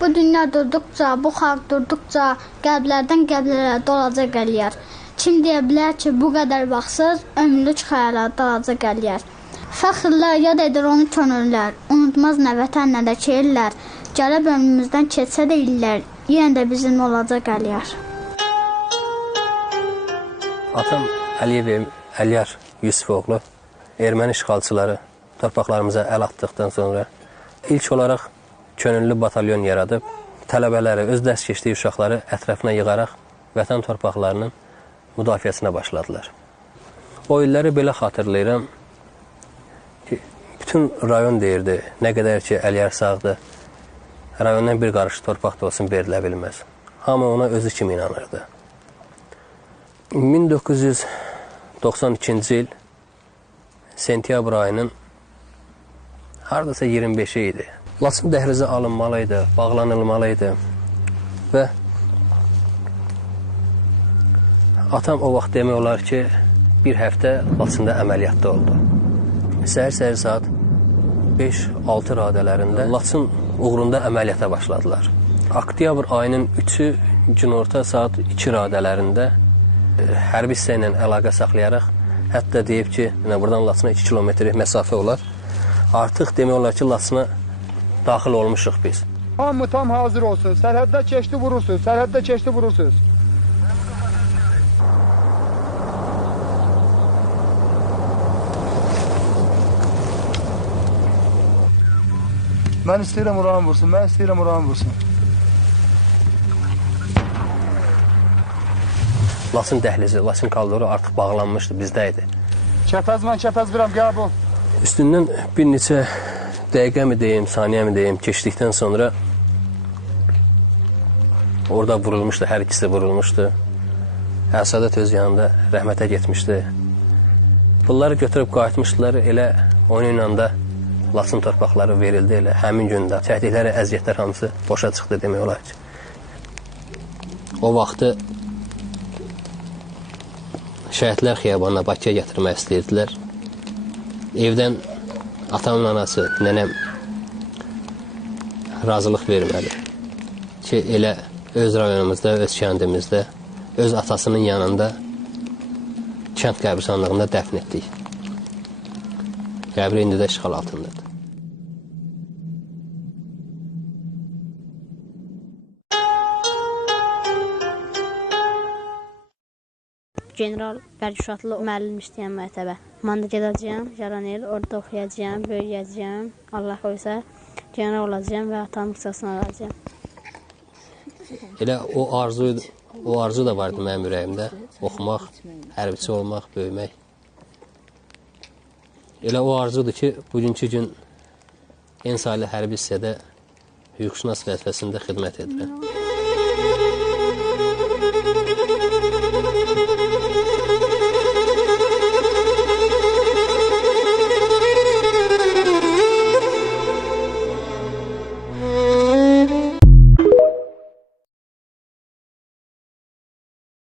Bu dünya durduqca, bu xalq durduqca qəlblərdən qəlblərə dolacaq gəliyər. Kim deyə bilər ki, bu qədər vaxtsız ömürlük xəyala dalacaq gəliyər. Fəxrlər yad edir onu könüllər, unutmaz nə vətən, nə də ki ellər. Gəlib ömrümüzdən keçsə də illər, yenə də bizim olacaq gəliyər. Atam Əliyar Yusufoğlu erməni işğalçıları torpaqlarımıza əl atdıqdan sonra ilk olaraq könüllü batalyon yaradıb, tələbələri, öz dərs keçdiyi uşaqları ətrafına yığaraq vətən torpaqlarının müdafiəsinə başladılar. O illəri belə xatırlayıram ki, bütün rayon deyirdi, nə qədər ki Əliyar sağdır, rayondan bir qarış torpaq da olsun verilə bilməz. Hamı ona özü kimi inanırdı. 1992-ci il sentyabr ayının haradasa 25-i idi. Laçın dəhlizi alınmalıydı, bağlanılmalıydı və atam o vaxt demək olar ki, bir həftə Laçında əməliyyatda oldu. Səhər-səhər saat 5-6 radələrində Laçın uğrunda əməliyyata başladılar. Oktyabr ayının 3-ü günorta saat 2 radələrində hərbi hissə ilə əlaqə saxlayaraq, hətta deyib ki, buradan Laçına 2 kilometr məsafə olar. Artıq demək olar ki, Laçına daxil olmuşuq biz. Hamı tam hazır olsun. Sərhəddə keçdi vurursunuz. Sərhəddə keçdi vurursunuz. Mən istəyirəm oranı vursun. Mən istəyirəm oranı vursun. Laçın dəhlizi, Laçın koridoru artıq bağlanmışdı, bizdə idi. Kəpəz mən kəpəz biləm, qəbul. Üstündən bir neçə dəqiqə mi deyim, saniyə mi deyim, keçdikdən sonra orada vurulmuşdu, hər ikisi vurulmuşdu. Əsədət öz yanında rəhmətə getmişdi. Bunları götürüb qayıtmışdılar, elə onun ilə də Laçın torpaqları verildi, elə həmin gündə. Çəkdikləri əziyyətlər hamısı boşa çıxdı demək olar ki. O vaxtı şəhidlər xiyabanına Bakıya gətirmək istəyirdilər. Evdən atamın anası, nənəm razılıq verməli ki, elə öz rayonumuzda, öz kəndimizdə, öz atasının yanında kənd qəbirstanlığında dəfn etdik. Qəbri indi də işğal altındadır. General Bərgüşatlı müəllim işləyən məktəbə. Mən də gedəcəyəm, yalan il, orada oxuyacağım, böyüyəcəyəm. Allah qoysa, general olacağım və atamın qısasını alacağım. Elə o arzu da vardı mənim ürəyimdə. Oxumaq, hərbiçi olmaq, böyümək. Elə o arzudur ki, bugünkü gün Ensali hərbi hissədə hüquqşünas vəzifəsində xidmət edirəm.